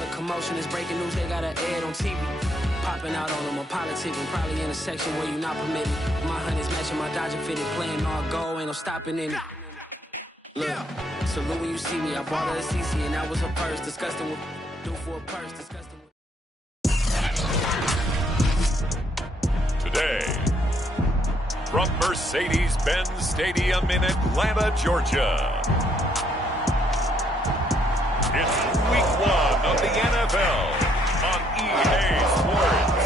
the commotion is breaking news, they got an ad on TV. Popping out on them, I'm politicking, probably in a section where you not permitted. My honey's matching my Dodger fitted, playing all goal, ain't no stopping in it. Look, salute when you see me, I bought her a CC and that was her purse, disgusting with do for a purse, disgusting with. Today, from Mercedes-Benz Stadium in Atlanta, Georgia, it's Week 1 of the NFL on EA Sports.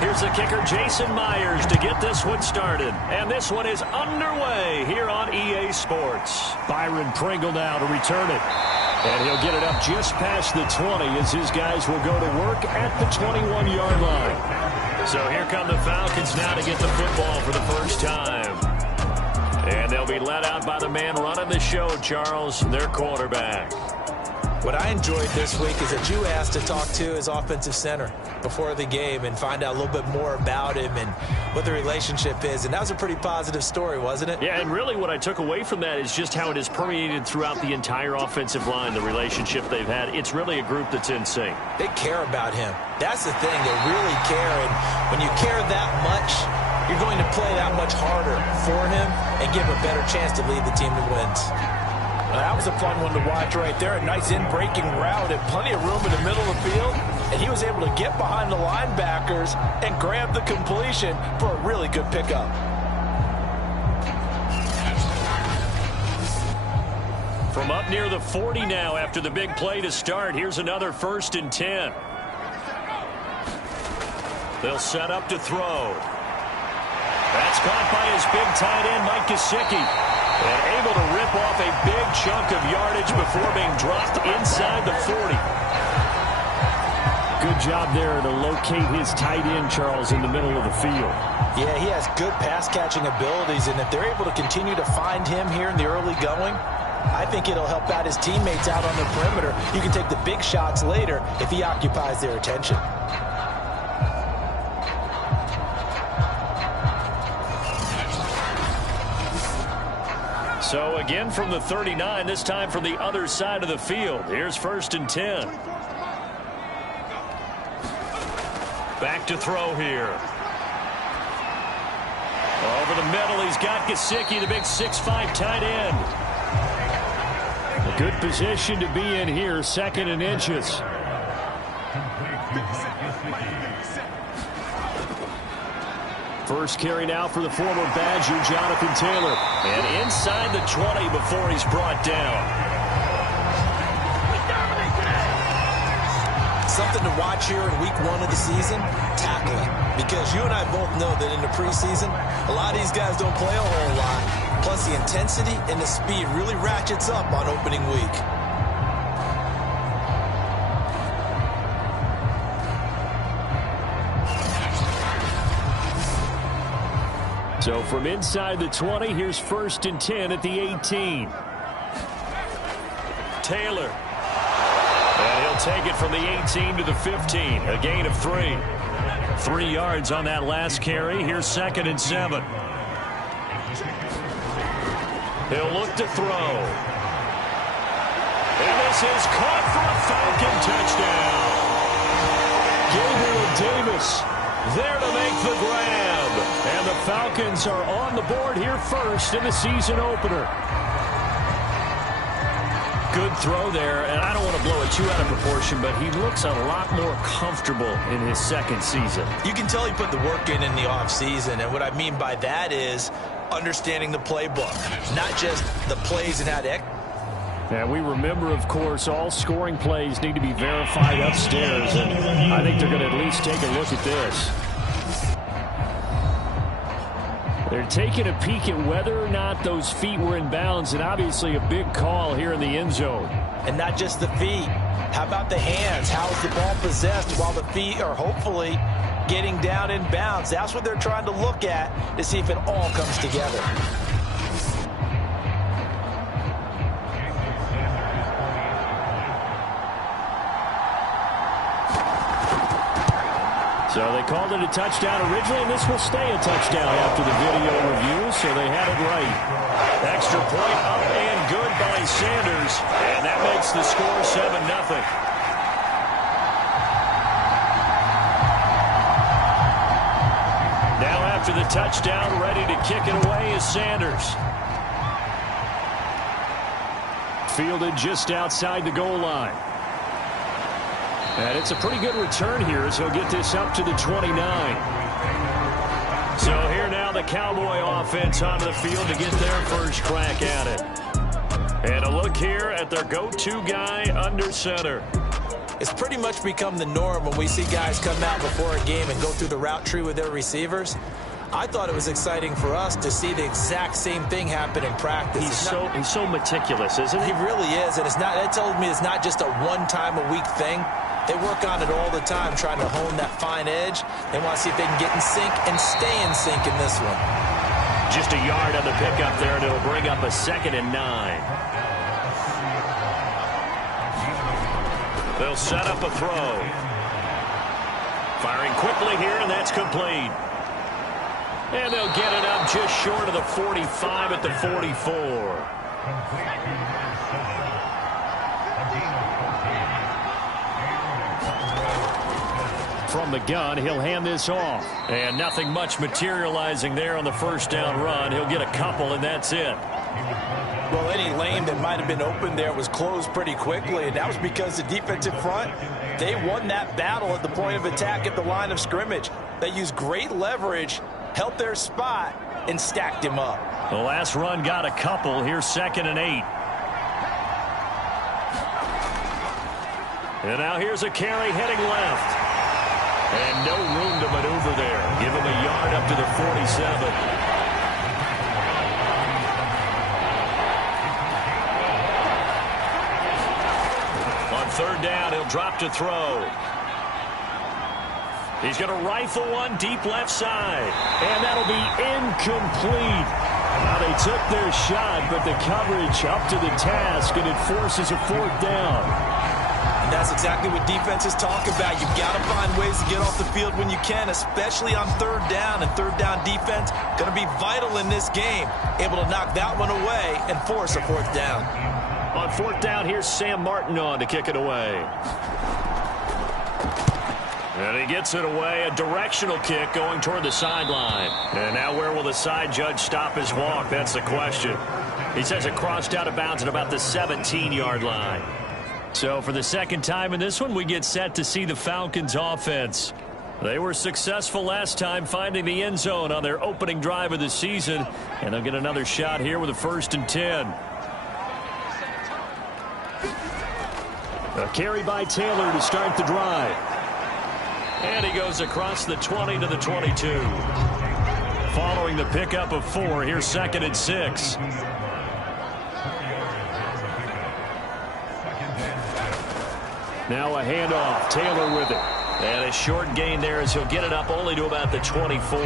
Here's the kicker, Jason Myers, to get this one started. And this one is underway here on EA Sports. Byron Pringle now to return it. And he'll get it up just past the 20 as his guys will go to work at the 21-yard line. So here come the Falcons now to get the football for the first time. And they'll be led out by the man running the show, Charles, their quarterback. What I enjoyed this week is that you asked to talk to his offensive center before the game and find out a little bit more about him and what the relationship is. And that was a pretty positive story, wasn't it? Yeah, and really what I took away from that is just how it has permeated throughout the entire offensive line, the relationship they've had. It's really a group that's in sync. They care about him. That's the thing. They really care. And when you care that much, you're going to play that much harder for him and give him a better chance to lead the team to wins. That was a fun one to watch right there. A nice in-breaking route and plenty of room in the middle of the field. And he was able to get behind the linebackers and grab the completion for a really good pickup. From up near the 40 now after the big play to start. Here's another 1st and 10. They'll set up to throw. That's caught by his big tight end, Mike Gesicki. And able to rip off a big chunk of yardage before being dropped inside the 40. Good job there to locate his tight end, Charles, in the middle of the field. Yeah, he has good pass-catching abilities, and if they're able to continue to find him here in the early going, I think it'll help out his teammates out on the perimeter. You can take the big shots later if he occupies their attention. So again from the 39, this time from the other side of the field. Here's 1st and 10. Back to throw here. Over the middle, he's got Gesicki, the big 6'5" tight end. A good position to be in here, 2nd and inches. First carry now for the former Badger, Jonathan Taylor. And inside the 20 before he's brought down. Something to watch here in week 1 of the season, tackling. Because you and I both know that in the preseason, a lot of these guys don't play a whole lot. Plus the intensity and the speed really ratchets up on opening week. So from inside the 20, here's 1st and 10 at the 18. Taylor. And he'll take it from the 18 to the 15. A gain of 3. 3 yards on that last carry. Here's 2nd and 7. He'll look to throw. And this is caught for a Falcon touchdown. Gabriel Davis there to make the grab. And the Falcons are on the board here first in the season opener. Good throw there, and I don't want to blow it too out of proportion, but he looks a lot more comfortable in his 2nd season. You can tell he put the work in the offseason, and what I mean by that is understanding the playbook, not just the plays and how to execute. And we remember, of course, all scoring plays need to be verified upstairs, and I think they're going to at least take a look at this. They're taking a peek at whether or not those feet were in bounds, and obviously a big call here in the end zone. And not just the feet. How about the hands? How is the ball possessed while the feet are hopefully getting down in bounds. That's what they're trying to look at to see if it all comes together. So they called it a touchdown originally, and this will stay a touchdown after the video review, so they had it right. Extra point up and good by Sanders, and that makes the score 7-0. Now after the touchdown, ready to kick it away is Sanders. Fielded just outside the goal line. And it's a pretty good return here as he'll get this up to the 29. So here now the Cowboy offense onto the field to get their first crack at it. And a look here at their go-to guy under center. It's pretty much become the norm when we see guys come out before a game and go through the route tree with their receivers. I thought it was exciting for us to see the exact same thing happen in practice. He's so meticulous, isn't he? He really is, and that tells me it's not just a one-time-a-week thing. They work on it all the time, trying to hone that fine edge. They want to see if they can get in sync and stay in sync in this one. Just a yard on the pickup there, and it'll bring up a 2nd and 9. They'll set up a throw. Firing quickly here, and that's complete. And they'll get it up just short of the 45 at the 44. From the gun, he'll hand this off. And nothing much materializing there on the first down run. He'll get a couple, and that's it. Well, any lane that might have been open there was closed pretty quickly, and that was because the defensive front, they won that battle at the point of attack at the line of scrimmage. They used great leverage, held their spot, and stacked him up. The last run got a couple. Here's 2nd and 8. And now here's a carry heading left. And no room to maneuver there. Give him a yard up to the 47. On 3rd down, he'll drop to throw. He's going to rifle one deep left side. And that'll be incomplete. Now they took their shot, but the coverage up to the task, and it forces a 4th down. And that's exactly what defenses talk about. You've got to find ways to get off the field when you can, especially on 3rd down. And 3rd down defense going to be vital in this game. Able to knock that one away and force a 4th down. On 4th down, here's Sam Martin on to kick it away. And he gets it away. A directional kick going toward the sideline. And now where will the side judge stop his walk? That's the question. He says it crossed out of bounds at about the 17-yard line. So for the 2nd time in this one, we get set to see the Falcons offense. They were successful last time finding the end zone on their opening drive of the season. And they'll get another shot here with a 1st and 10. A carry by Taylor to start the drive. And he goes across the 20 to the 22. Following the pickup of 4, here's 2nd and 6. Now a handoff. Taylor with it. And a short gain there as he'll get it up only to about the 24.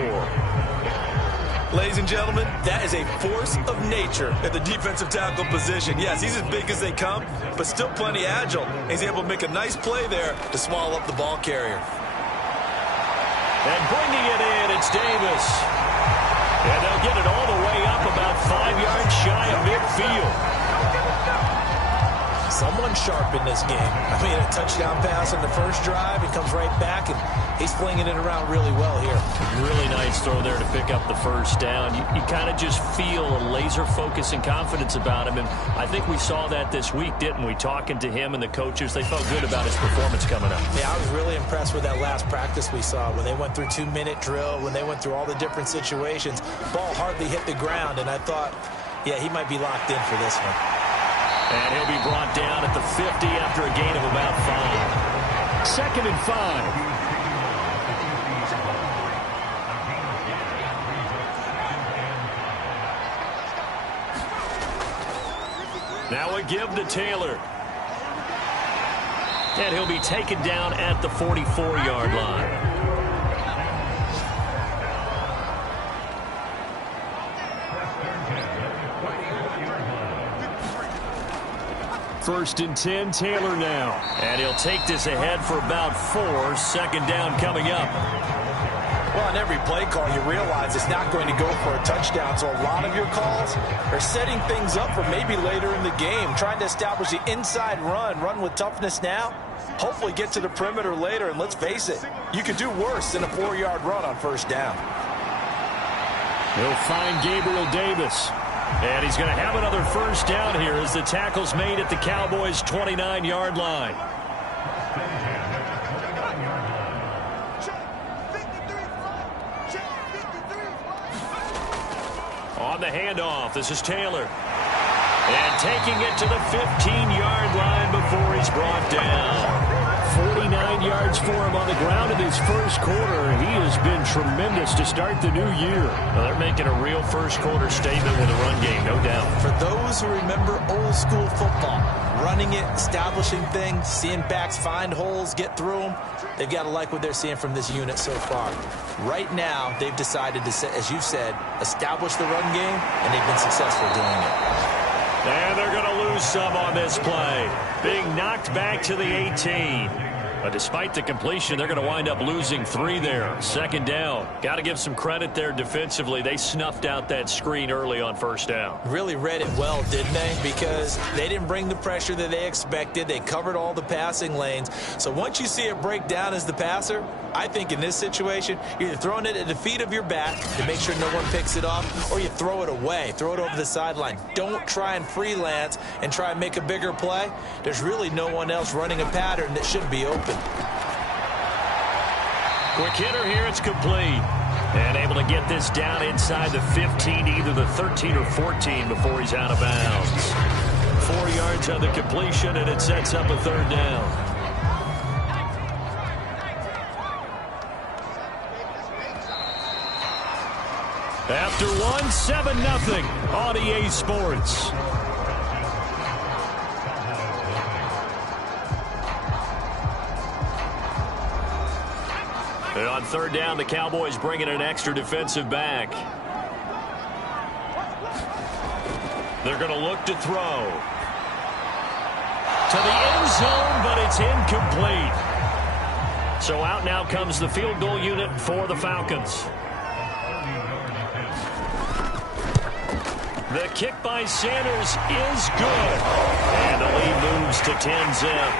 Ladies and gentlemen, that is a force of nature at the defensive tackle position. Yes, he's as big as they come, but still plenty agile. He's able to make a nice play there to swallow up the ball carrier. And bringing it in, it's Davis. And they'll get it all the way up about 5 yards shy of midfield. Someone sharp in this game. I mean, a touchdown pass on the first drive. He comes right back, and he's flinging it around really well here. Really nice throw there to pick up the first down. You kind of just feel a laser focus and confidence about him, and I think we saw that this week, didn't we? Talking to him and the coaches, they felt good about his performance coming up. Yeah, I was really impressed with that last practice we saw when they went through 2-minute drill, when they went through all the different situations. Ball hardly hit the ground, and I thought, yeah, he might be locked in for this one. And he'll be brought down at the 50 after a gain of about 5. 2nd and 5. Now a give to Taylor. And he'll be taken down at the 44-yard line. 1st and 10. Taylor now. And he'll take this ahead for about 4. 2nd down coming up. Well, on every play call, you realize it's not going to go for a touchdown. So a lot of your calls are setting things up for maybe later in the game, trying to establish the inside run with toughness now. Hopefully get to the perimeter later, and let's face it, you could do worse than a 4-yard run on 1st down. He'll find Gabriel Davis. And he's going to have another 1st down here as the tackle's made at the Cowboys' 29-yard line. On the handoff, this is Taylor. And taking it to the 15-yard line before he's brought down. 49 yards for him on the ground in his 1st quarter. He has been tremendous to start the new year. Well, they're making a real 1st quarter statement with a run game, no doubt. For those who remember old school football, running it, establishing things, seeing backs find holes, get through them, they've got to like what they're seeing from this unit so far. Right now, they've decided to, as you said, establish the run game, and they've been successful doing it. And they're going to lose some on this play. Being knocked back to the 18. But despite the completion, they're going to wind up losing 3 there. 2nd down. Got to give some credit there defensively. They snuffed out that screen early on 1st down. Really read it well, didn't they? Because they didn't bring the pressure that they expected. They covered all the passing lanes. So once you see it break down as the passer, I think in this situation, you're either throwing it at the feet of your back to make sure no one picks it off, or you throw it away, throw it over the sideline. Don't try and freelance and try and make a bigger play. There's really no one else running a pattern that should be open. Quick hitter here, it's complete. And able to get this down inside the 15, either the 13 or 14 before he's out of bounds. 4 yards on the completion, and it sets up a 3rd down. After 1, 7-0 on EA Sports. And on 3rd down, the Cowboys bringing an extra defensive back. They're going to look to throw. To the end zone, but it's incomplete. So out now comes the field goal unit for the Falcons. The kick by Sanders is good. And the lead moves to 10-zip.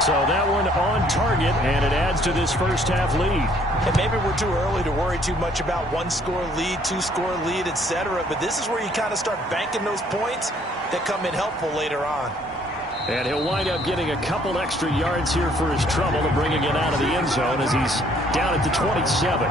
So that one on target, and it adds to this 1st half lead. And maybe we're too early to worry too much about 1-score lead, 2-score lead, etc. But this is where you kind of start banking those points that come in helpful later on. And he'll wind up getting a couple extra yards here for his trouble and bringing it out of the end zone as he's down at the 27.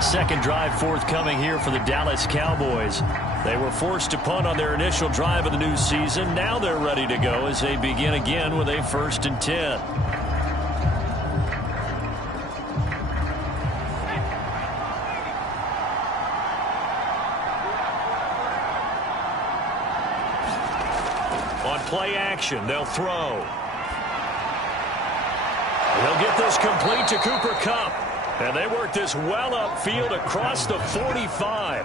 2nd drive forthcoming here for the Dallas Cowboys. They were forced to punt on their initial drive of the new season. Now they're ready to go as they begin again with a 1st and 10. On play action, they'll throw. They'll get this complete to Cooper Kupp. And they work this well upfield across the 45.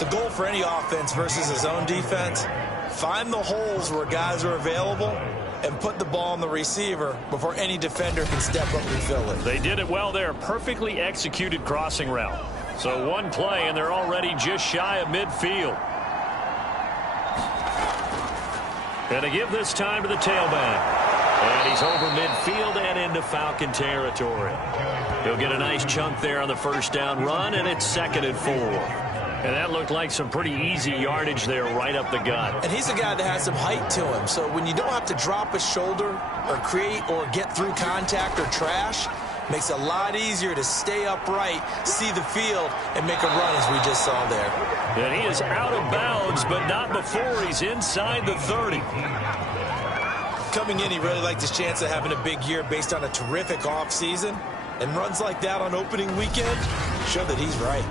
The goal for any offense versus his own defense, find the holes where guys are available and put the ball on the receiver before any defender can step up and fill it. They did it well there. Perfectly executed crossing route. So one play, and they're already just shy of midfield. And to give this time to the tailback. And he's over midfield and into Falcon territory. He'll get a nice chunk there on the 1st down run, and it's 2nd and 4. And that looked like some pretty easy yardage there right up the gut. And he's a guy that has some height to him. So when you don't have to drop a shoulder or create or get through contact or trash, makes it a lot easier to stay upright, see the field, and make a run as we just saw there. And he is out of bounds, but not before he's inside the 30. Coming in, he really liked his chance of having a big year based on a terrific offseason. And runs like that on opening weekend show that he's right.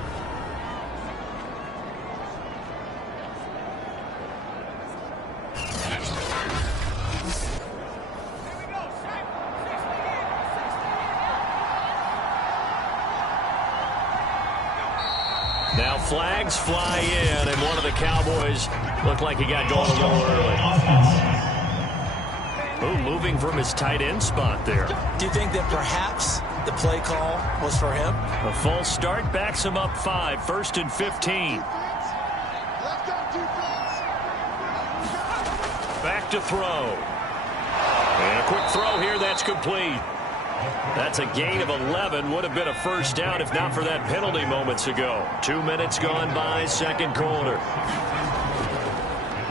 Now flags fly in, and one of the Cowboys looked like he got going a little early. Ooh, moving from his tight end spot there. Do you think that perhaps the play call was for him? A false start backs him up 5, 1st and 15. Back to throw. And a quick throw here, that's complete. That's a gain of 11. Would have been a first down if not for that penalty moments ago. 2 minutes gone by, second quarter.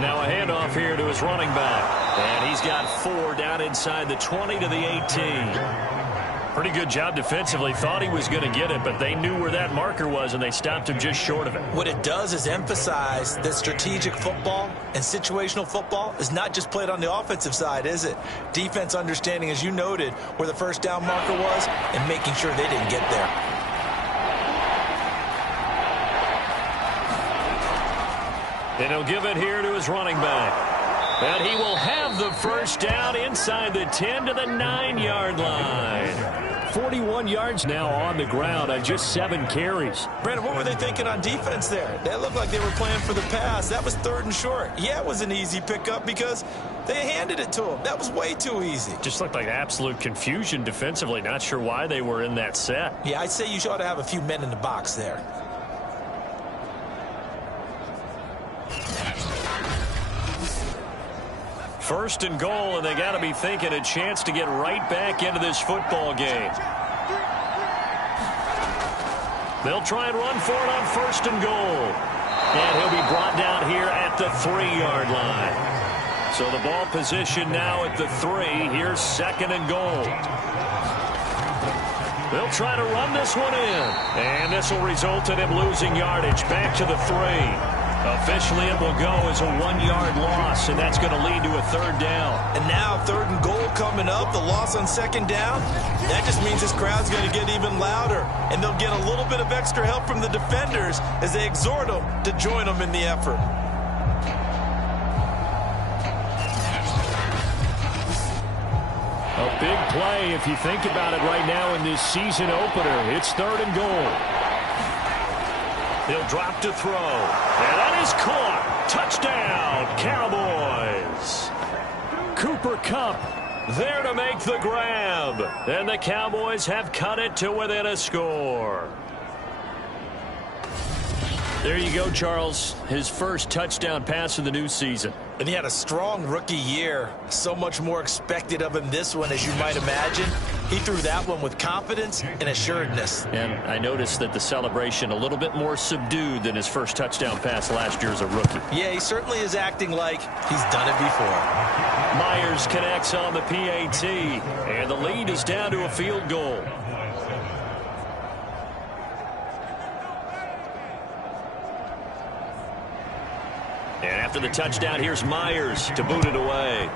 Now a handoff here to his running back. And he's got 4 down inside the 20 to the 18. Pretty good job defensively. Thought he was going to get it, but they knew where that marker was, and they stopped him just short of it. What it does is emphasize that strategic football and situational football is not just played on the offensive side, is it? Defense understanding, as you noted, where the first down marker was and making sure they didn't get there. And he'll give it here to his running back. And he will have the first down inside the 10 to the 9-yard line. 41 yards now on the ground on just 7 carries. Brandon, what were they thinking on defense there? That looked like they were playing for the pass. That was 3rd and short. Yeah, it was an easy pickup because they handed it to him. That was way too easy. Just looked like absolute confusion defensively. Not sure why they were in that set. Yeah, I'd say you ought to have a few men in the box there. First and goal, and they got to be thinking a chance to get right back into this football game. They'll try and run for it on first and goal. And he'll be brought down here at the 3-yard line. So the ball position now at the 3. Here's second and goal. They'll try to run this one in. And this will result in him losing yardage back to the 3. Officially, it will go as a 1-yard loss, and that's going to lead to a 3rd down. And now 3rd and goal coming up, the loss on 2nd down. That just means this crowd's going to get even louder, and they'll get a little bit of extra help from the defenders as they exhort them to join them in the effort. A big play if you think about it right now in this season opener. It's 3rd and goal. He'll drop to throw. And that is caught. Touchdown, Cowboys. Cooper Kupp there to make the grab. And the Cowboys have cut it to within a score. There you go, Charles. His first touchdown pass of the new season. And he had a strong rookie year. So much more expected of him this one, as you might imagine. He threw that one with confidence and assuredness. And I noticed that the celebration a little bit more subdued than his first touchdown pass last year as a rookie. Yeah, he certainly is acting like he's done it before. Myers connects on the PAT, and the lead is down to a field goal. And after the touchdown, here's Myers to boot it away.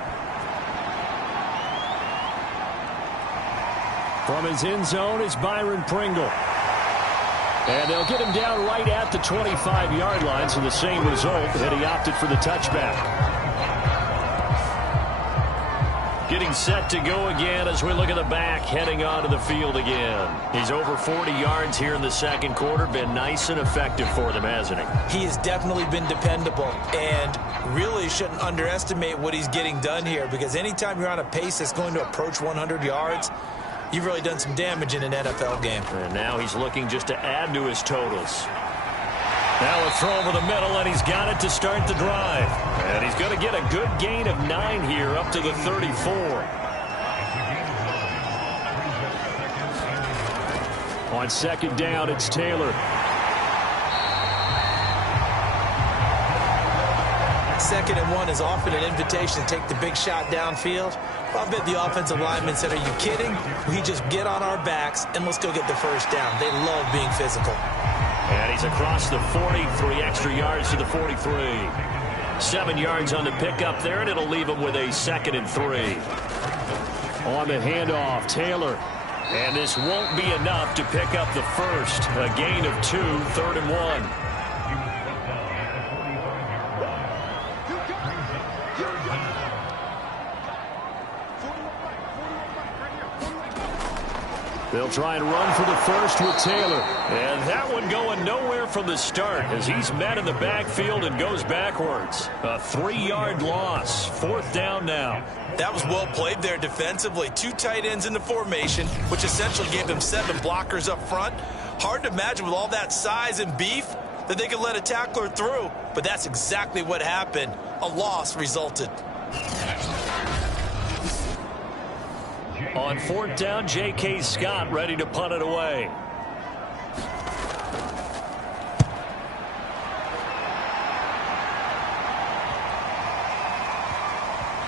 From his end zone is Byron Pringle. And they'll get him down right at the 25-yard line, so the same result, that he opted for the touchback. Getting set to go again as we look at the back, heading onto the field again. He's over 40 yards here in the second quarter. Been nice and effective for them, hasn't he? He has definitely been dependable, and really shouldn't underestimate what he's getting done here, because anytime you're on a pace that's going to approach 100 yards, you've really done some damage in an NFL game. And now he's looking just to add to his totals. Now a throw over the middle, and he's got it to start the drive. And he's going to get a good gain of 9 here up to the 34. On second down, it's Taylor. Second and 1 is often an invitation to take the big shot downfield. I bet the offensive lineman said, are you kidding? We just get on our backs and let's go get the first down. They love being physical. And he's across the 40, 3 extra yards to the 43. 7 yards on the pickup there, and it'll leave him with a 2nd and 3. On the handoff, Taylor. And this won't be enough to pick up the first. A gain of 2, 3rd and 1. They'll try and run for the first with Taylor. And that one going nowhere from the start as he's met in the backfield and goes backwards. A 3-yard loss. 4th down now. That was well played there defensively. 2 tight ends in the formation, which essentially gave them 7 blockers up front. Hard to imagine with all that size and beef that they could let a tackler through, but that's exactly what happened. A loss resulted. On 4th down, J.K. Scott ready to punt it away.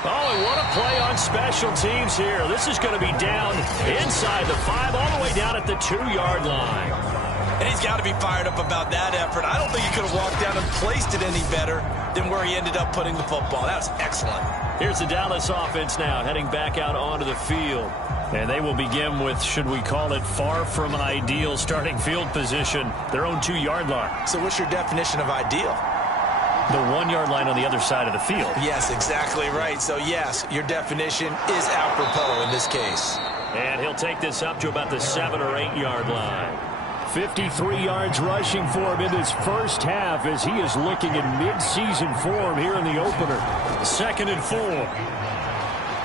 Oh, and what a play on special teams here. This is going to be down inside the 5, all the way down at the 2-yard line. And he's got to be fired up about that effort. I don't think he could have walked down and placed it any better than where he ended up putting the football. That was excellent. Here's the Dallas offense now heading back out onto the field. And they will begin with, should we call it, far from ideal starting field position, their own 2-yard line. So what's your definition of ideal? The 1-yard line on the other side of the field. Yes, exactly right. So, yes, your definition is apropos in this case. And he'll take this up to about the 7 or 8-yard line. 53 yards rushing for him in this first half as he is looking in mid-season form here in the opener. 2nd and 4.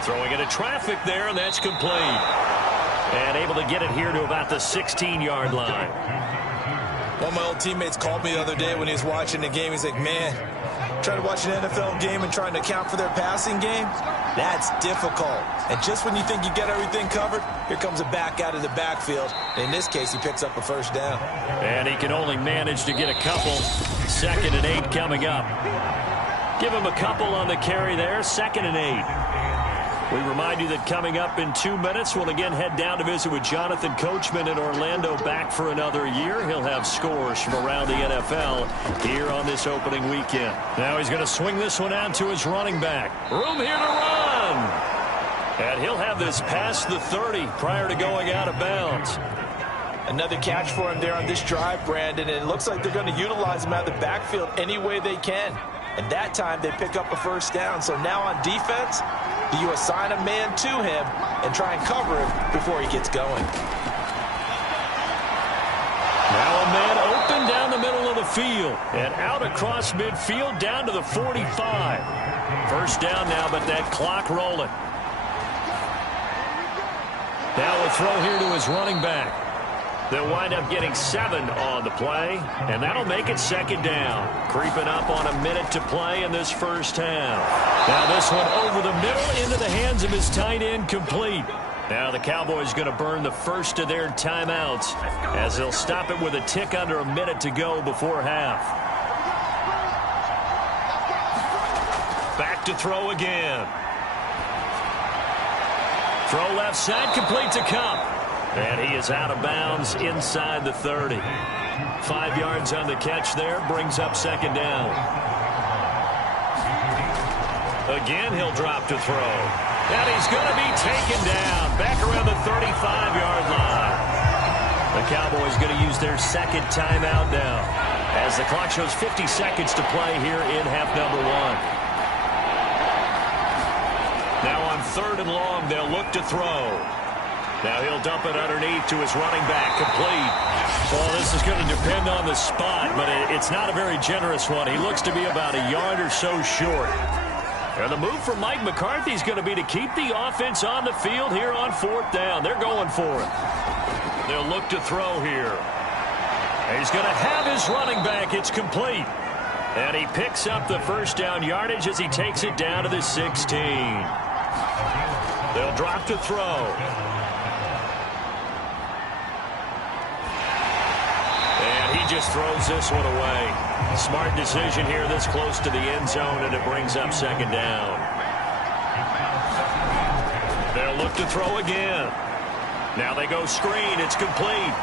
Throwing into traffic there, and that's complete. And able to get it here to about the 16-yard line. One of my old teammates called me the other day when he was watching the game. He's like, man, trying to watch an NFL game and trying to account for their passing game, that's difficult. And just when you think you get everything covered, here comes a back out of the backfield. In this case, he picks up a 1st down. And he can only manage to get a couple. 2nd and 8 coming up. Give him a couple on the carry there. 2nd and 8. We remind you that coming up in 2 minutes, we'll again head down to visit with Jonathan Coachman in Orlando, back for another year. He'll have scores from around the NFL here on this opening weekend. Now he's going to swing this one out to his running back. Room here to run. And he'll have this past the 30 prior to going out of bounds. Another catch for him there on this drive, Brandon, and it looks like they're going to utilize him out of the backfield any way they can. And that time they pick up a 1st down. So now on defense, do you assign a man to him and try and cover him before he gets going? Now a man open down the middle of the field and out across midfield down to the 45. 1st down now, but that clock rolling. Now a throw here to his running back. They'll wind up getting 7 on the play, and that'll make it 2nd down. Creeping up on a minute to play in this first half. Now this one over the middle into the hands of his tight end, complete. Now the Cowboys going to burn the first of their timeouts as they'll stop it with a tick under a minute to go before half. Back to throw again. Throw left side, complete to Cup. And he is out of bounds inside the 30. 5 yards on the catch there, brings up 2nd down. Again, he'll drop to throw. And he's going to be taken down back around the 35-yard line. The Cowboys going to use their 2nd timeout now as the clock shows 50 seconds to play here in half number 1. Now on 3rd and long, they'll look to throw. Now he'll dump it underneath to his running back, complete. Well, this is going to depend on the spot, but it's not a very generous one. He looks to be about a yard or so short. And the move from Mike McCarthy is going to be to keep the offense on the field here on 4th down. They're going for it. They'll look to throw here. And he's going to have his running back. It's complete. And he picks up the 1st down yardage as he takes it down to the 16. They'll drop to throw. He just throws this one away. Smart decision here this close to the end zone, and it brings up 2nd down. They'll look to throw again. Now they go screen. It's complete.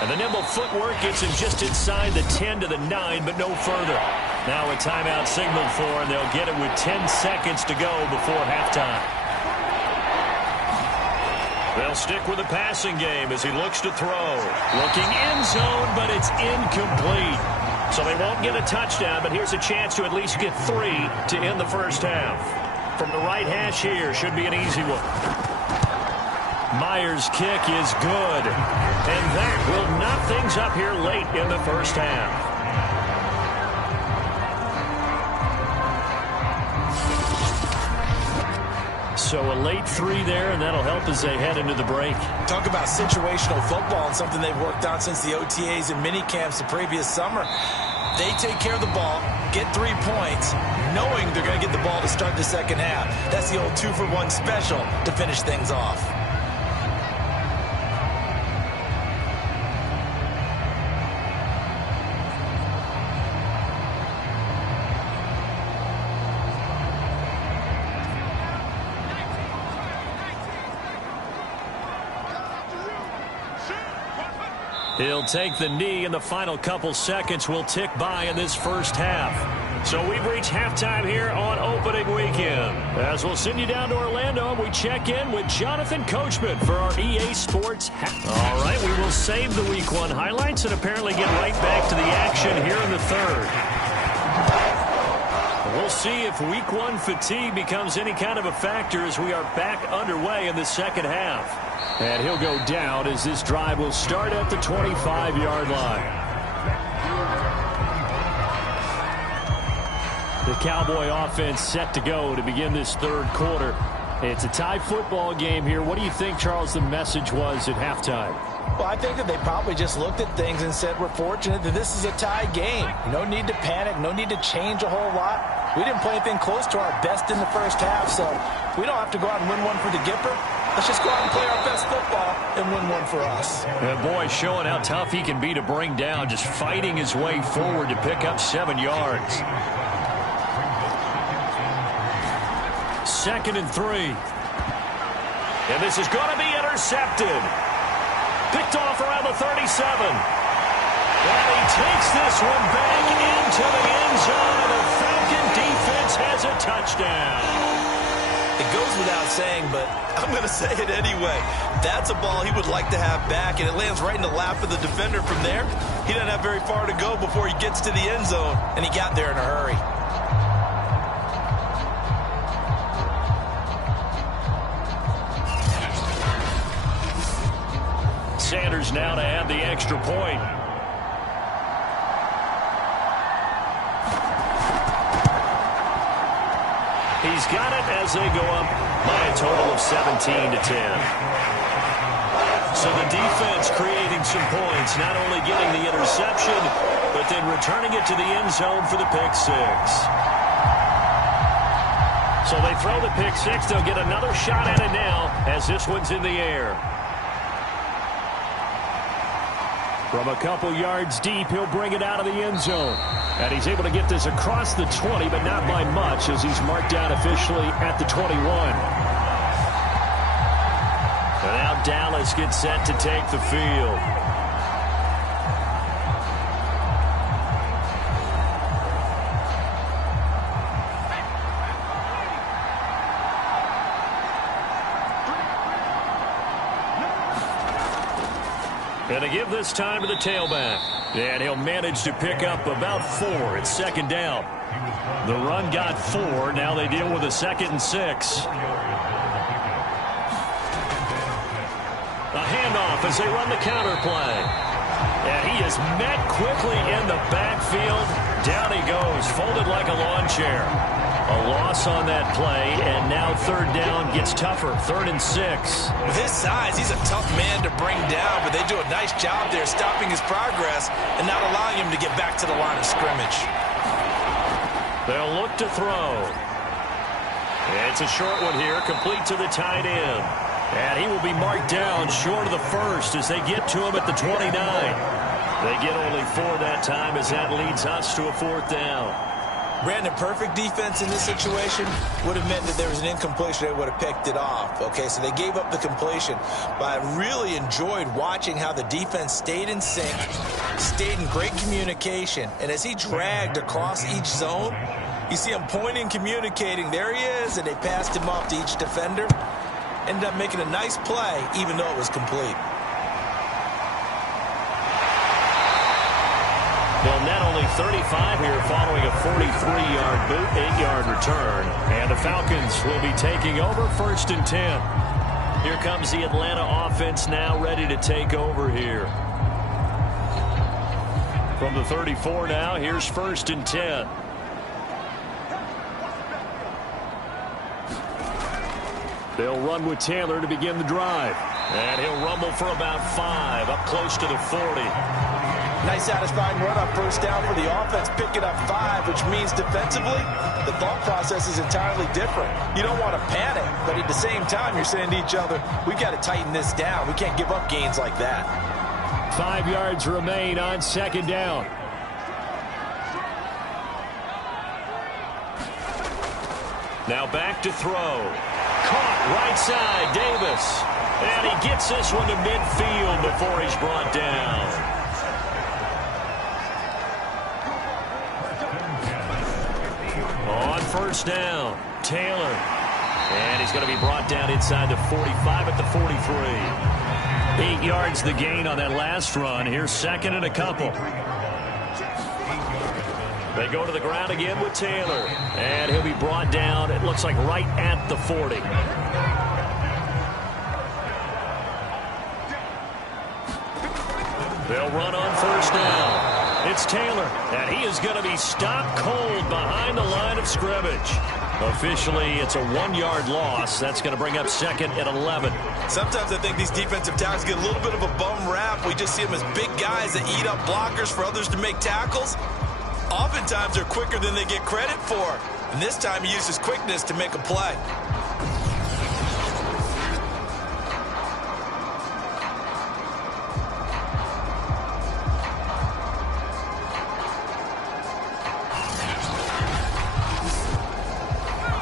And the nimble footwork gets him just inside the 10 to the 9, but no further. Now a timeout signaled for, and they'll get it with 10 seconds to go before halftime. They'll stick with the passing game as he looks to throw. Looking end zone, but it's incomplete. So they won't get a touchdown, but here's a chance to at least get 3 to end the first half. From the right hash here, should be an easy one. Myers' kick is good. And that will knock things up here late in the first half. So a late 3 there, and that'll help as they head into the break. Talk about situational football and something they've worked on since the OTAs and mini camps the previous summer. They take care of the ball, get 3 points, knowing they're going to get the ball to start the second half. That's the old 2-for-1 special to finish things off. He'll take the knee, and the final couple seconds will tick by in this first half. So we've reached halftime here on opening weekend. As we'll send you down to Orlando, and we check in with Jonathan Coachman for our EA Sports. All right, we will save the Week 1 highlights and apparently get right back to the action here in the third. We'll see if Week 1 fatigue becomes any kind of a factor as we are back underway in the second half. And he'll go down as this drive will start at the 25-yard line. The Cowboy offense set to go to begin this third quarter. It's a tie football game here. What do you think, Charles, the message was at halftime? Well, I think that they probably just looked at things and said, we're fortunate that this is a tie game. No need to panic. No need to change a whole lot. We didn't play anything close to our best in the first half, so we don't have to go out and win one for the Gipper. Let's just go out and play our best football and win one for us. And boy, showing how tough he can be to bring down, just fighting his way forward to pick up 7 yards. 2nd and 3. And this is going to be intercepted. Picked off around the 37. And he takes this one back into the end zone, and the Falcon defense has a touchdown. It goes without saying, but I'm going to say it anyway. That's a ball he would like to have back, and it lands right in the lap of the defender from there. He doesn't have very far to go before he gets to the end zone, and he got there in a hurry. Sanders now to add the extra point. He's got it as they go up by a total of 17-10. So the defense creating some points, not only getting the interception, but then returning it to the end zone for the pick 6. So they throw the pick 6. They'll get another shot at it now as this one's in the air. From a couple yards deep, he'll bring it out of the end zone. And he's able to get this across the 20, but not by much as he's marked down officially at the 21. And now Dallas gets set to take the field. And to give this time to the tailback. And he'll manage to pick up about 4 at 2nd down. The run got 4. Now they deal with a 2nd and 6. A handoff as they run the counter play. And he is met quickly in the backfield. Down he goes, folded like a lawn chair. A loss on that play, and now 3rd down gets tougher, 3rd and 6. With his size, he's a tough man to bring down, but they do a nice job there stopping his progress and not allowing him to get back to the line of scrimmage. They'll look to throw. It's a short one here, complete to the tight end. And he will be marked down short of the 1st as they get to him at the 29. They get only 4 that time as that leads us to a 4th down. Brandon, perfect defense in this situation would have meant that there was an incompletion. They would have picked it off. Okay, so they gave up the completion. But I really enjoyed watching how the defense stayed in sync, stayed in great communication. And as he dragged across each zone, you see him pointing, communicating. There he is, and they passed him off to each defender. Ended up making a nice play, even though it was complete. They'll net only 35 here following a 43-yard boot, 8-yard return. And the Falcons will be taking over 1st and 10. Here comes the Atlanta offense now ready to take over here. From the 34 now, here's 1st and 10. They'll run with Taylor to begin the drive. And he'll rumble for about 5, up close to the 40. Nice satisfying run on 1st down for the offense, picking up 5, which means defensively, the thought process is entirely different. You don't want to panic, but at the same time, you're saying to each other, we've got to tighten this down. We can't give up gains like that. 5 yards remain on 2nd down. Now back to throw. Caught right side, Davis. And he gets this one to midfield before he's brought down. On 1st down, Taylor. And he's going to be brought down inside the 45 at the 43. 8 yards the gain on that last run. Here's 2nd and a couple. They go to the ground again with Taylor. And he'll be brought down, it looks like right at the 40. They'll run on 1st down. It's Taylor, and he is going to be stopped cold behind the line of scrimmage. Officially, it's a 1-yard loss. That's going to bring up 2nd and 11. Sometimes I think these defensive tackles get a little bit of a bum rap. We just see them as big guys that eat up blockers for others to make tackles. Oftentimes, they're quicker than they get credit for. And this time, he uses quickness to make a play.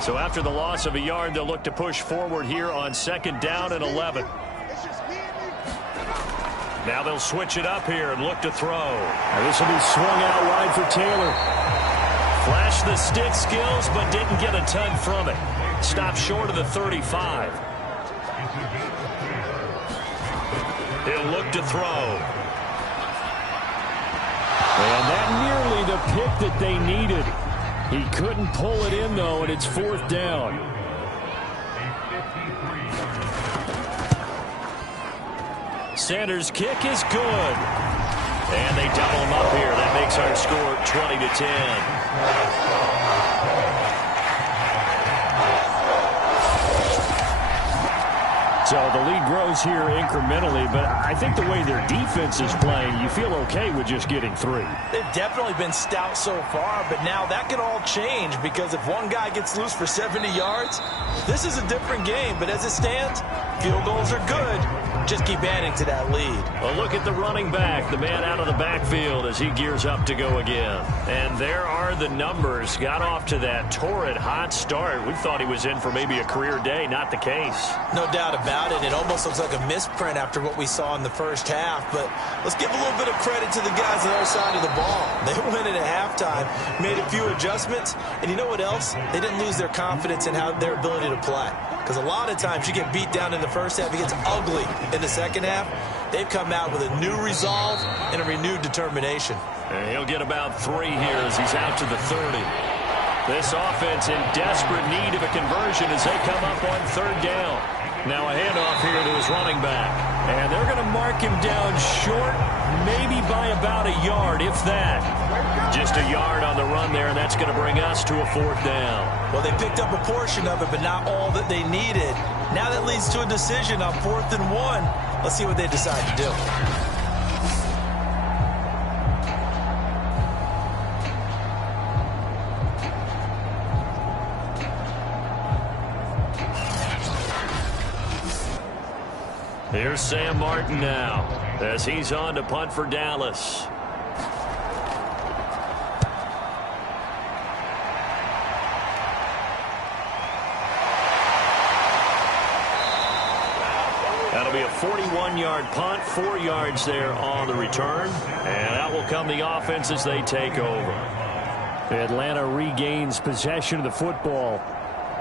So after the loss of a yard, they'll look to push forward here on 2nd down and 11. Now they'll switch it up here and look to throw. And this will be swung out wide for Taylor. Flashed the stick skills, but didn't get a ton from it. Stopped short of the 35. He'll look to throw. And that nearly the pick that they needed. He couldn't pull it in, though, and it's 4th down. Sanders' kick is good. And they double him up here. That makes our score 20-10. So the lead grows here incrementally, but I think the way their defense is playing, you feel okay with just getting 3. They've definitely been stout so far, but now that can all change because if one guy gets loose for 70 yards, this is a different game. But as it stands, field goals are good. Just keep adding to that lead. Well, look at the running back, the man out of the backfield as he gears up to go again. And there are the numbers. Got off to that torrid hot start. We thought he was in for maybe a career day. Not the case. No doubt about it. It almost looks like a misprint after what we saw in the first half. But let's give a little bit of credit to the guys on the other side of the ball. They went in at halftime, made a few adjustments, and you know what else? They didn't lose their confidence in their ability to play. Because a lot of times you get beat down in the first half, it gets ugly in the second half. They've come out with a new resolve and a renewed determination. And he'll get about 3 here as he's out to the 30. This offense in desperate need of a conversion as they come up on 3rd down. Now a handoff here to his running back. And they're going to mark him down short, maybe by about a yard, if that. Just a yard on the run there, and that's going to bring us to a 4th down. Well, they picked up a portion of it, but not all that they needed. Now that leads to a decision on 4th and 1. Let's see what they decide to do. Here's Sam Martin now as he's on to punt for Dallas. That'll be a 41-yard punt, 4 yards there on the return. And out will come the offense as they take over. Atlanta regains possession of the football.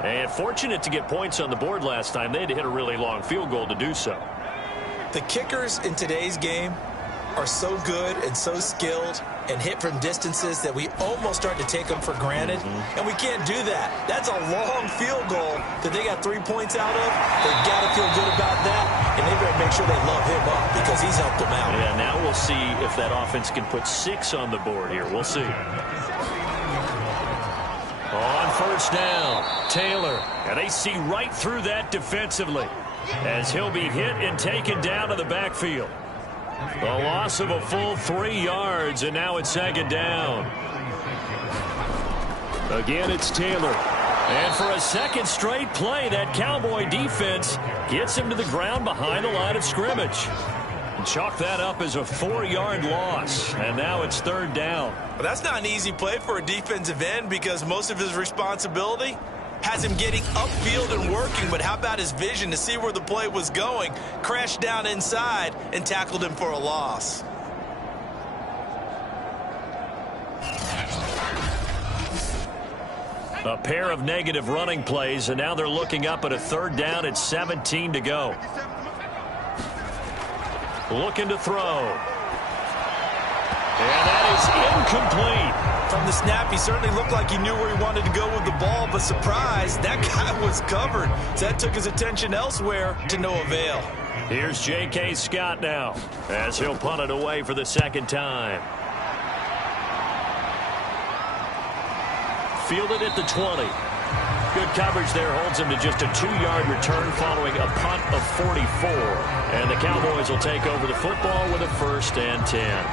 And fortunate to get points on the board last time. They had to hit a really long field goal to do so. The kickers in today's game are so good and so skilled and hit from distances that we almost start to take them for granted, and we can't do that. That's a long field goal that they got 3 points out of. They've got to feel good about that, and they better make sure they love him up because he's helped them out. Yeah, now we'll see if that offense can put 6 on the board here. We'll see. On first down, Taylor, and they see right through that defensively as he'll be hit and taken down to the backfield. A loss of a full 3 yards, and now it's second down. Again, it's Taylor. And for a second straight play, that Cowboy defense gets him to the ground behind the line of scrimmage. And chalk that up as a 4-yard loss, and now it's third down. Well, that's not an easy play for a defensive end because most of his responsibility has him getting upfield and working, but how about his vision to see where the play was going, crashed down inside, and tackled him for a loss. A pair of negative running plays, and now they're looking up at a third down at 17 to go. Looking to throw. And that is incomplete. From the snap, he certainly looked like he knew where he wanted to go with the ball, but surprise, that guy was covered. So that took his attention elsewhere to no avail. Here's J.K. Scott now as he'll punt it away for the second time. Fielded at the 20. Good coverage there holds him to just a 2-yard return following a punt of 44. And the Cowboys will take over the football with a 1st and 10.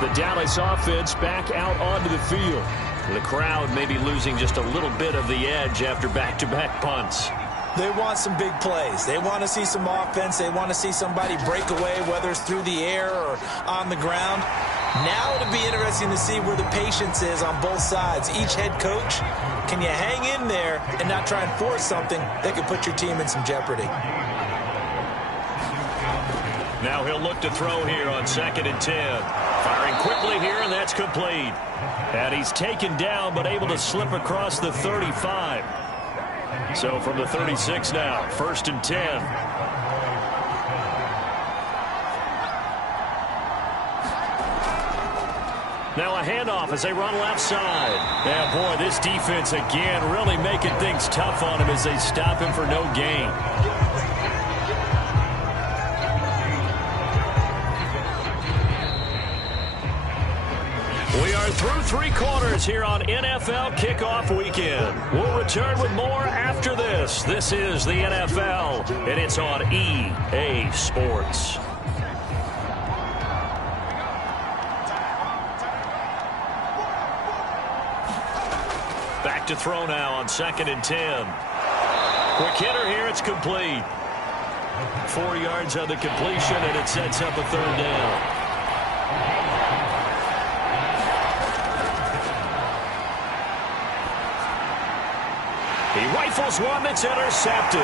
The Dallas offense back out onto the field. The crowd may be losing just a little bit of the edge after back-to-back punts. They want some big plays. They want to see some offense. They want to see somebody break away, whether it's through the air or on the ground. Now it'll be interesting to see where the patience is on both sides. Each head coach, can you hang in there and not try and force something that could put your team in some jeopardy? Now he'll look to throw here on 2nd and 10. Firing quickly here, and that's complete. And he's taken down, but able to slip across the 35. So from the 36 now, 1st and 10. Now a handoff as they run left side. Yeah, boy, this defense again really making things tough on him as they stop him for no gain. We are through 3 quarters here on NFL Kickoff Weekend. We'll return with more after this. This is the NFL, and it's on EA Sports. Back to throw now on 2nd and 10. Quick hitter here, it's complete. 4 yards on the completion, and it sets up a third down. He rifles one that's intercepted.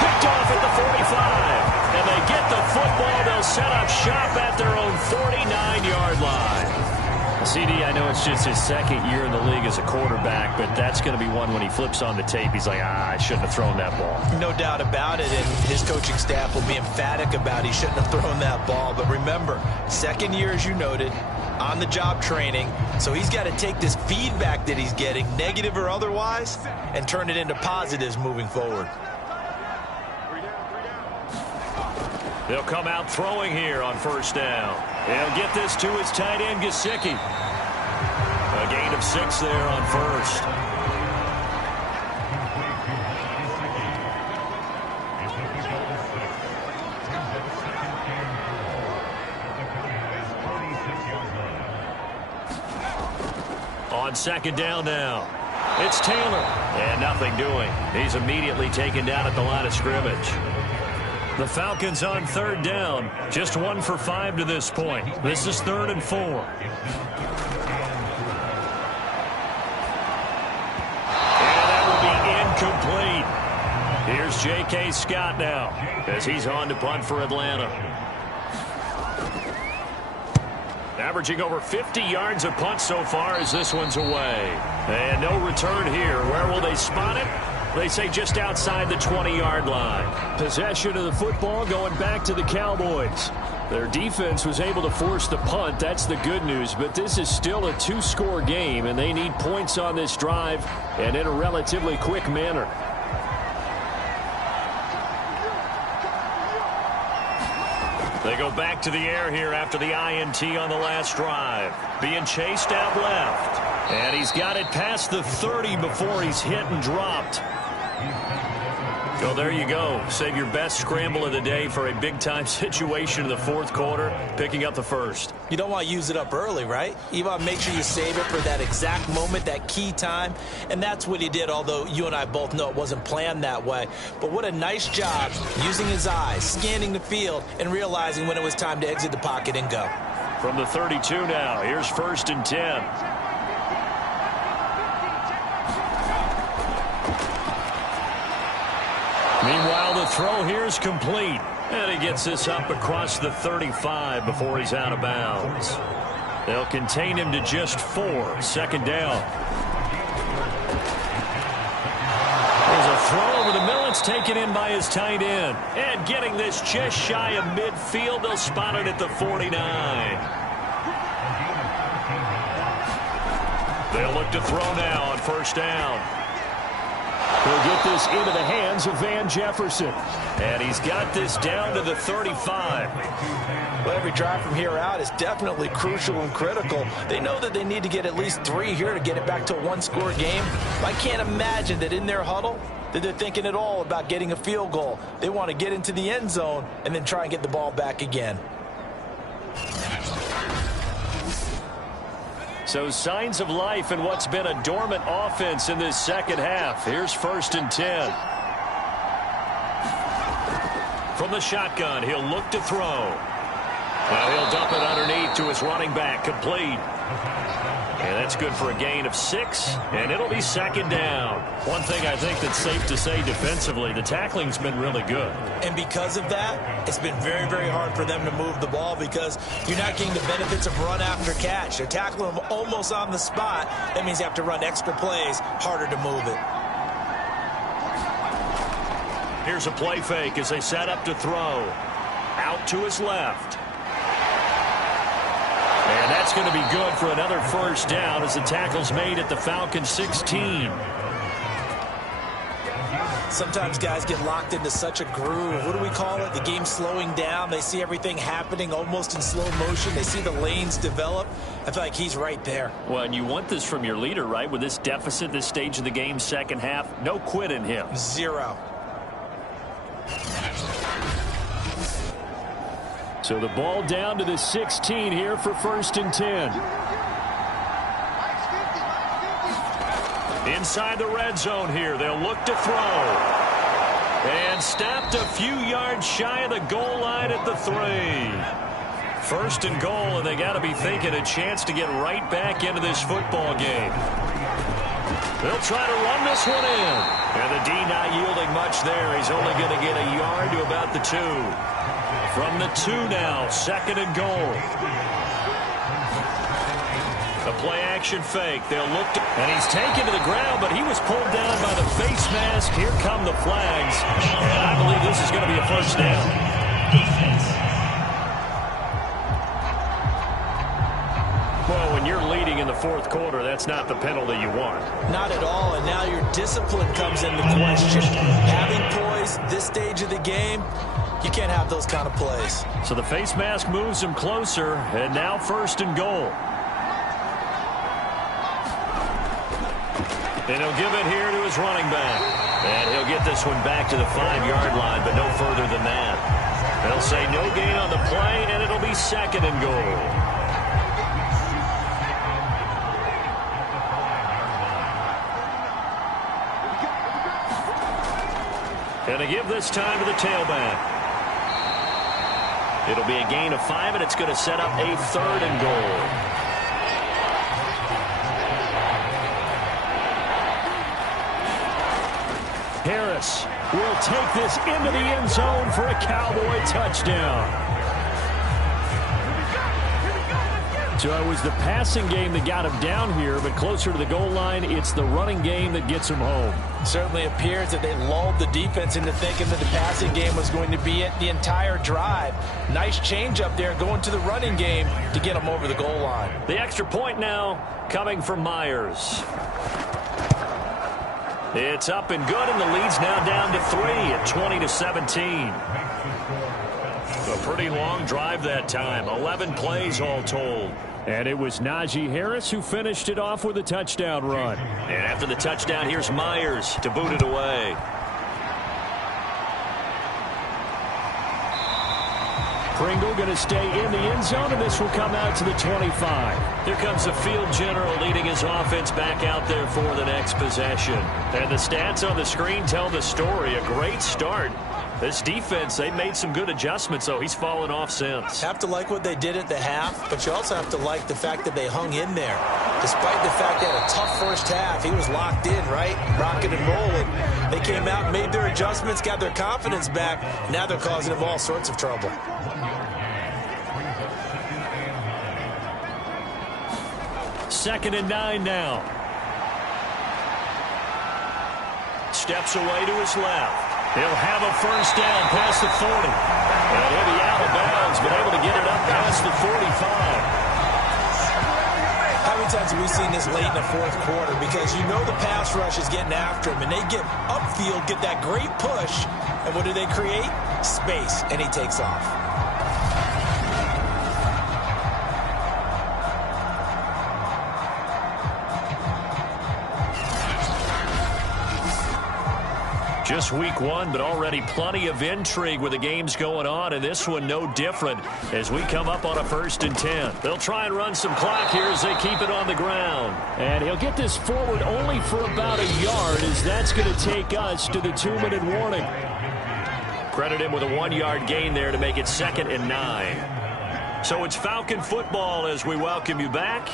Picked off at the 45. And they get the football. They'll set up shop at their own 49-yard line. CD, I know it's just his 2nd year in the league as a quarterback, but that's going to be one when he flips on the tape. He's like, I shouldn't have thrown that ball. No doubt about it, and his coaching staff will be emphatic about he shouldn't have thrown that ball. But remember, 2nd year, as you noted, on-the-job training, so he's got to take this feedback that he's getting, negative or otherwise, and turn it into positives moving forward. They'll come out throwing here on 1st down. He'll get this to his tight end, Gesicki. A gain of 6 there on 1st. On 2nd down now. It's Taylor. And nothing doing. He's immediately taken down at the line of scrimmage. The Falcons on 3rd down. Just 1 for 5 to this point. This is 3rd and 4. And that will be incomplete. Here's J.K. Scott now as he's on to punt for Atlanta. Averaging over 50 yards a punt so far as this one's away. And no return here. Where will they spot it? They say just outside the 20-yard line. Possession of the football going back to the Cowboys. Their defense was able to force the punt. That's the good news. But this is still a two-score game, and they need points on this drive and in a relatively quick manner. They go back to the air here after the INT on the last drive. Being chased out left. And he's got it past the 30 before he's hit and dropped. So there you go. Save your best scramble of the day for a big-time situation in the fourth quarter, picking up the first. You don't want to use it up early, right? You want to make sure you save it for that exact moment, that key time. And that's what he did, although you and I both know it wasn't planned that way. But what a nice job using his eyes, scanning the field, and realizing when it was time to exit the pocket and go. From the 32 now, here's 1st and 10. Meanwhile, the throw here is complete. And he gets this up across the 35 before he's out of bounds. They'll contain him to just 4. 2nd down. There's a throw over the middle. It's taken in by his tight end. And getting this just shy of midfield. They'll spot it at the 49. They'll look to throw now on 1st down. He'll get this into the hands of Van Jefferson. And he's got this down to the 35. Well, every drive from here out is definitely crucial and critical. They know that they need to get at least 3 here to get it back to a one-score game. I can't imagine that in their huddle that they're thinking at all about getting a field goal. They want to get into the end zone and then try and get the ball back again. So signs of life in what's been a dormant offense in this second half. Here's 1st and 10. From the shotgun, he'll look to throw. Now he'll dump it underneath to his running back, complete. And that's good for a gain of 6, and it'll be 2nd down. One thing I think that's safe to say defensively, the tackling's been really good. And because of that, it's been very, very hard for them to move the ball because you're not getting the benefits of run after catch. They're tackling them almost on the spot. That means you have to run extra plays, harder to move it. Here's a play fake as they set up to throw. Out to his left. And that's going to be good for another 1st down as the tackle's made at the Falcons 16. Sometimes guys get locked into such a groove. What do we call it? The game slowing down. They see everything happening almost in slow motion. They see the lanes develop. I feel like he's right there. Well, and you want this from your leader, right? With this deficit, this stage of the game, second half, no quit in him. 0. So the ball down to the 16 here for 1st and 10. Inside the red zone here. They'll look to throw. And stopped a few yards shy of the goal line at the 3. 1st and goal, and they got to be thinking a chance to get right back into this football game. They'll try to run this one in. And the D not yielding much there. He's only going to get a yard to about the 2. From the 2 now, 2nd and goal. A play-action fake. They'll look to, and he's taken to the ground, but he was pulled down by the face mask. Here come the flags, and I believe this is going to be a 1st down. Well, when you're leading in the fourth quarter, that's not the penalty you want. Not at all, and now your discipline comes into question. Having poise this stage of the game, you can't have those kind of plays. So the face mask moves him closer, and now 1st and goal. And he'll give it here to his running back. And he'll get this one back to the 5-yard line, but no further than that. They'll say no gain on the play, and it'll be 2nd and goal. And to give this time to the tailback. It'll be a gain of 5, and it's going to set up a 3rd and goal. Harris will take this into the end zone for a Cowboy touchdown. So it was the passing game that got him down here, but closer to the goal line, it's the running game that gets him home. Certainly appears that they lulled the defense into thinking that the passing game was going to be it the entire drive. Nice change up there going to the running game to get them over the goal line. The extra point now coming from Myers. It's up and good, and the lead's now down to 3 at 20-17. A pretty long drive that time, 11 plays all told. And it was Najee Harris who finished it off with a touchdown run. And after the touchdown, here's Myers to boot it away. Pringle going to stay in the end zone, and this will come out to the 25. Here comes the field general leading his offense back out there for the next possession. And the stats on the screen tell the story. A great start. This defense, they made some good adjustments, so he's fallen off since. Have to like what they did at the half, but you also have to like the fact that they hung in there. Despite the fact they had a tough first half, he was locked in, right? Rocking and rolling. They came out, made their adjustments, got their confidence back. Now they're causing him all sorts of trouble. Second and 9 now. Steps away to his left. He'll have a first down past the 40. And he'll be out of bounds, but able to get it up past the 45. How many times have we seen this late in the fourth quarter? Because you know the pass rush is getting after him, and they get upfield, get that great push, and what do they create? Space, and he takes off. Just week 1, but already plenty of intrigue with the games going on, and this one no different as we come up on a 1st and 10. They'll try and run some clock here as they keep it on the ground. And he'll get this forward only for about a yard, as that's going to take us to the 2-minute warning. Credit him with a 1-yard gain there to make it 2nd and 9. So it's Falcon football as we welcome you back.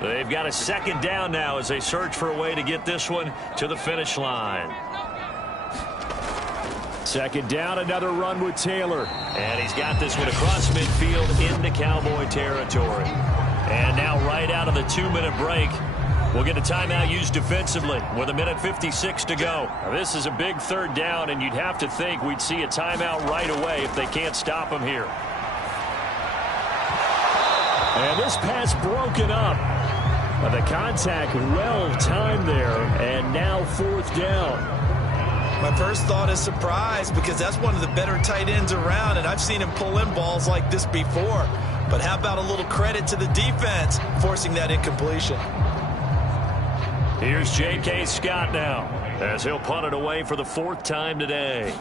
They've got a 2nd down now as they search for a way to get this one to the finish line. 2nd down, another run with Taylor. And he's got this one across midfield into Cowboy territory. And now right out of the 2-minute break, we'll get a timeout used defensively with 1:56 to go. Now, this is a big 3rd down, and you'd have to think we'd see a timeout right away if they can't stop him here. And this pass broken up. The contact well timed there, and now 4th down. My first thought is surprise, because that's one of the better tight ends around, and I've seen him pull in balls like this before. But how about a little credit to the defense forcing that incompletion? Here's J.K. Scott now as he'll punt it away for the 4th time today.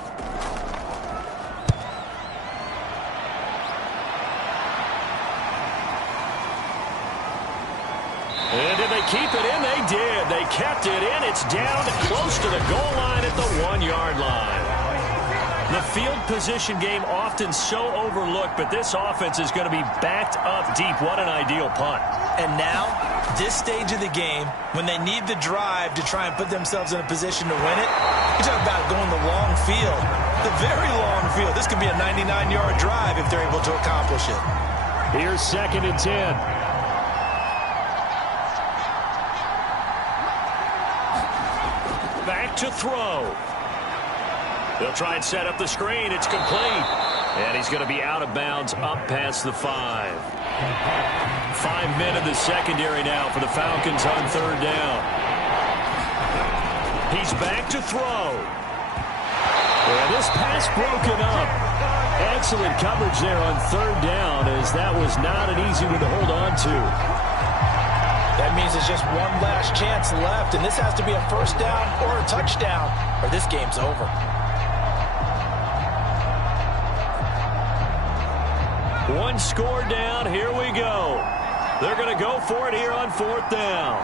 And did they keep it in? They did. They kept it in. It's down close to the goal line at the 1-yard line. The field position game often so overlooked, but this offense is going to be backed up deep. What an ideal punt. And now, this stage of the game, when they need the drive to try and put themselves in a position to win it, you talk about going the long field, the very long field. This could be a 99-yard drive if they're able to accomplish it. Here's 2nd and 10. Back to throw. They'll try and set up the screen. It's complete. And he's going to be out of bounds up past the 5. 5 men in the secondary now for the Falcons on 3rd down. He's back to throw. And this pass broken up. Excellent coverage there on 3rd down, as that was not an easy one to hold on to. That means there's just one last chance left, and this has to be a 1st down or a touchdown, or this game's over. One score down. Here we go. They're going to go for it here on 4th down.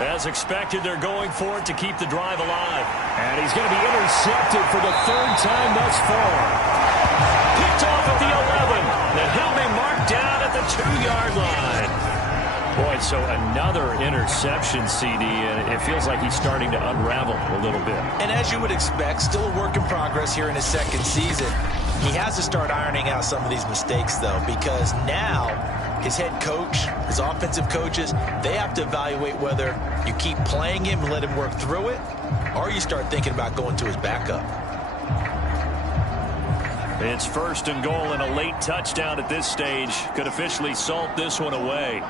As expected, they're going for it to keep the drive alive. And he's going to be intercepted for the 3rd time thus far. Picked off at the 11. And he'll be marked down at the 2-yard line. Boy, so another interception, CD, and it feels like he's starting to unravel a little bit. And as you would expect, still a work in progress here in his 2nd season. He has to start ironing out some of these mistakes, though, because now his head coach, his offensive coaches, they have to evaluate whether you keep playing him and let him work through it, or you start thinking about going to his backup. It's 1st and goal, and a late touchdown at this stage could officially salt this one away.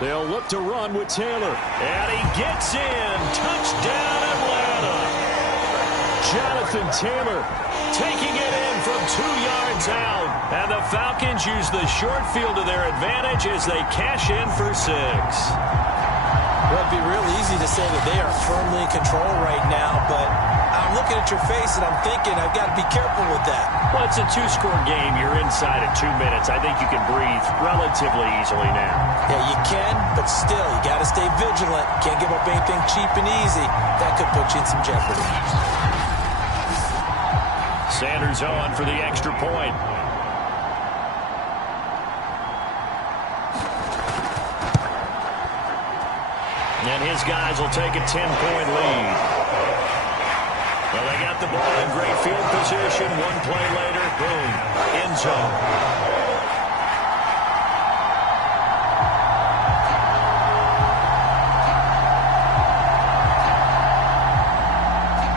They'll look to run with Taylor. And he gets in. Touchdown, Atlanta. Jonathan Taylor taking it in from 2 yards out. And the Falcons use the short field to their advantage as they cash in for 6. Well, it'd be real easy to say that they are firmly in control right now, but I'm looking at your face and I'm thinking I've got to be careful with that. Well, it's a 2-score game. You're inside at 2 minutes. I think you can breathe relatively easily now. Yeah, you can, but still, you got to stay vigilant. Can't give up anything cheap and easy. That could put you in some jeopardy. Sanders on for the extra point. And his guys will take a 10-point lead. Well, they got the ball in great field position. 1 play later, boom, end zone.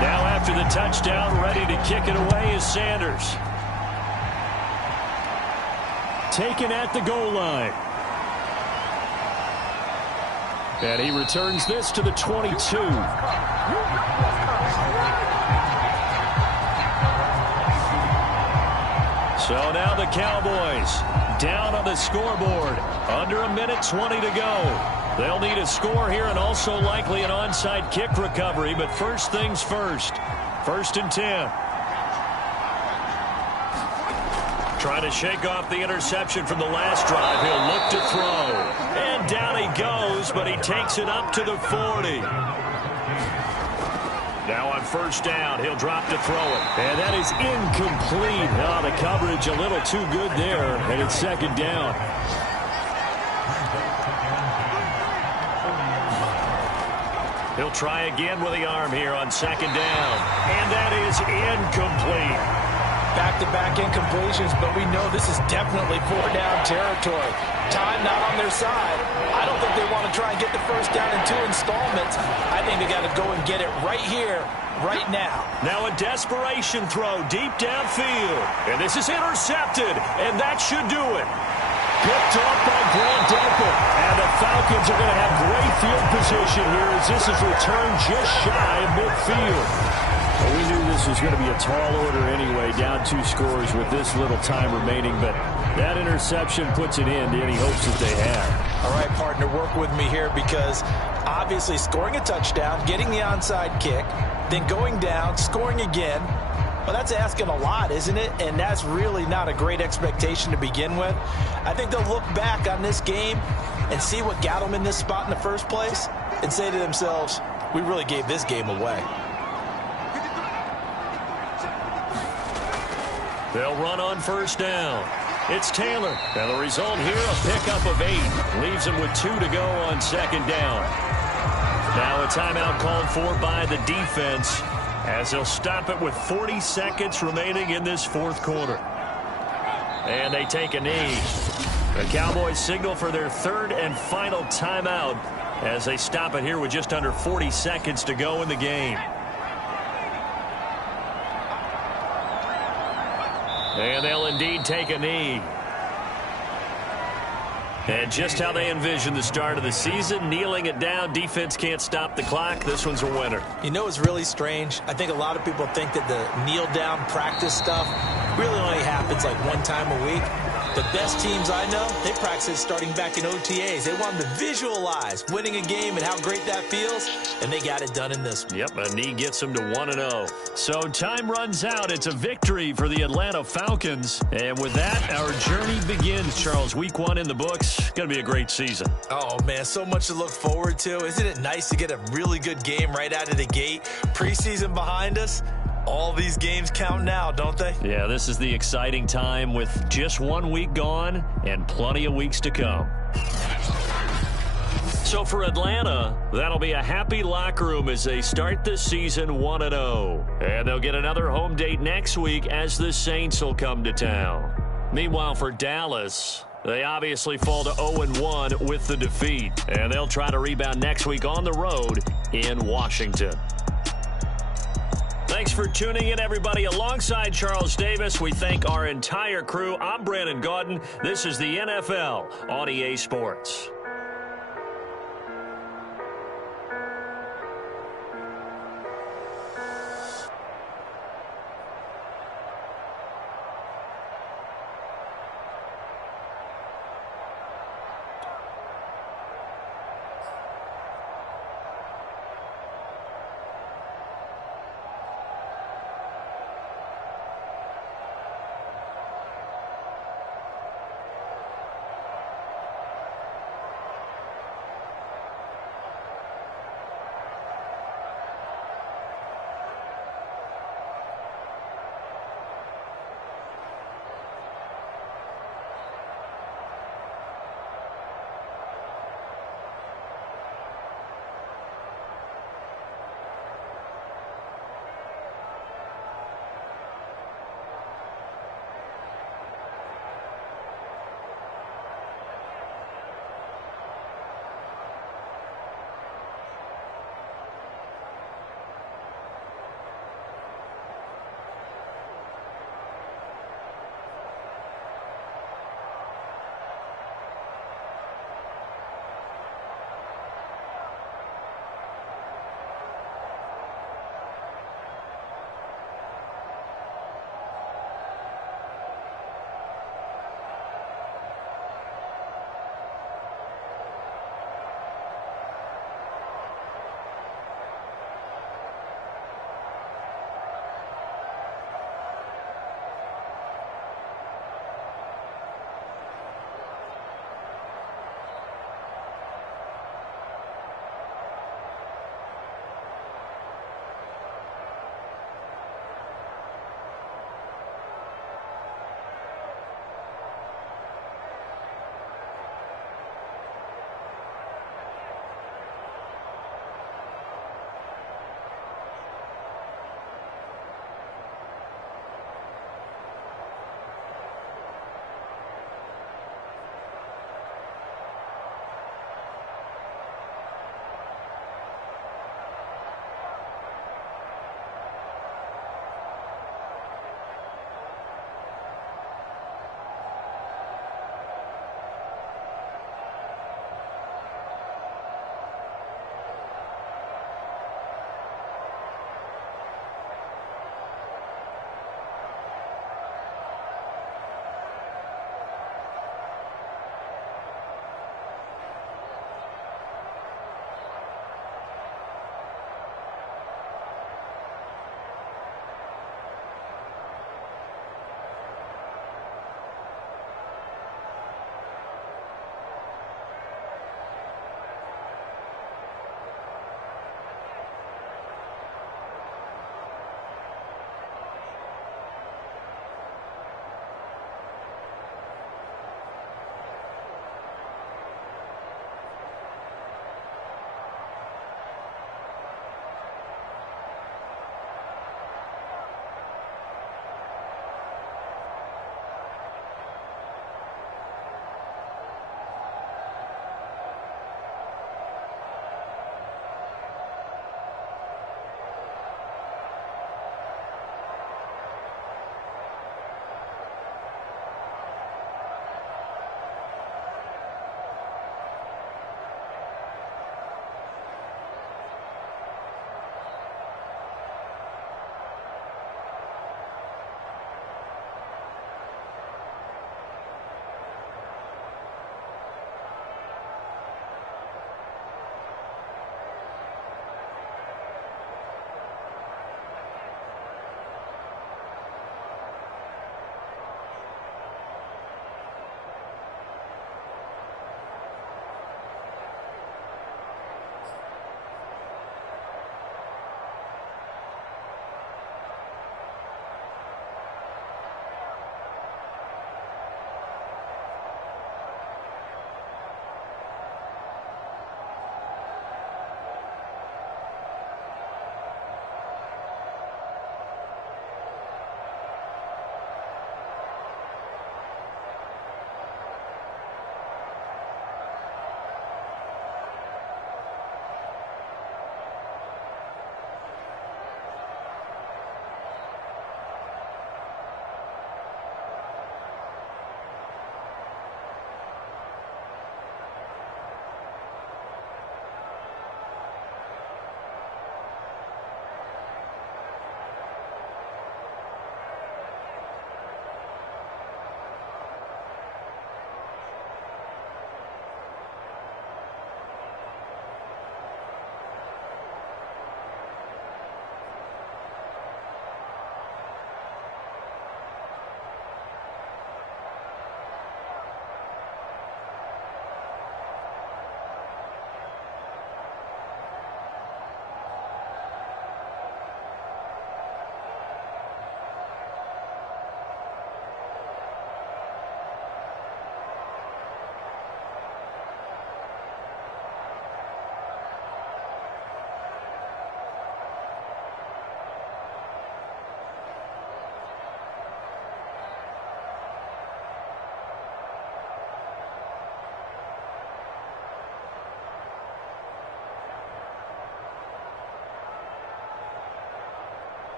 Now after the touchdown, ready to kick it away is Sanders. Taken at the goal line. And he returns this to the 22. So now the Cowboys down on the scoreboard. Under 1:20 to go. They'll need a score here and also likely an onside kick recovery. But first things first. 1st and 10. Trying to shake off the interception from the last drive. He'll look to throw. And down he goes, but he takes it up to the 40. Now on 1st down, he'll drop to throw it. And that is incomplete. Oh, the coverage a little too good there, and it's 2nd down. He'll try again with the arm here on 2nd down. And that is incomplete. Back-to-back incompletions, but we know this is definitely 4-down territory. Time not on their side. I don't think they want to try and get the 1st down in 2 installments. I think they got to go and get it right here, right now. Now a desperation throw deep downfield. And this is intercepted, and that should do it. Picked off by Grant Delpit. And the Falcons are going to have great field position here as this is returned just shy of midfield. Well, we knew this was going to be a tall order anyway, down 2 scores with this little time remaining, but that interception puts an end to any hopes that they have. All right, partner, work with me here because obviously scoring a touchdown, getting the onside kick, then going down, scoring again, well, that's asking a lot, isn't it? And that's really not a great expectation to begin with. I think they'll look back on this game and see what got them in this spot in the first place and say to themselves, we really gave this game away. They'll run on 1st down. It's Taylor. And the result here, a pickup of 8. Leaves him with 2 to go on 2nd down. Now a timeout called for by the defense as they'll stop it with 40 seconds remaining in this 4th quarter. And they take a knee. The Cowboys signal for their 3rd and final timeout as they stop it here with just under 40 seconds to go in the game. And they'll indeed take a knee. And just how they envisioned the start of the season, kneeling it down, defense can't stop the clock. This one's a winner. You know what's really strange? I think a lot of people think that the kneel-down practice stuff really only happens like 1 time a week. The best teams I know, they practice it starting back in OTAs. They want them to visualize winning a game and how great that feels, and they got it done in this one. Yep, a knee gets them to 1-0. So time runs out. It's a victory for the Atlanta Falcons. And with that, our journey begins, Charles. Week 1 in the books. Going to be a great season. Oh, man, so much to look forward to. Isn't it nice to get a really good game right out of the gate? Preseason behind us. All these games count now, don't they? Yeah, this is the exciting time with just 1 week gone and plenty of weeks to come. So for Atlanta, that'll be a happy locker room as they start the season 1-0. And they'll get another home date next week as the Saints will come to town. Meanwhile, for Dallas, they obviously fall to 0-1 with the defeat. And they'll try to rebound next week on the road in Washington. Thanks for tuning in, everybody. Alongside Charles Davis, we thank our entire crew. I'm Brandon Gaudin. This is the NFL on EA Sports.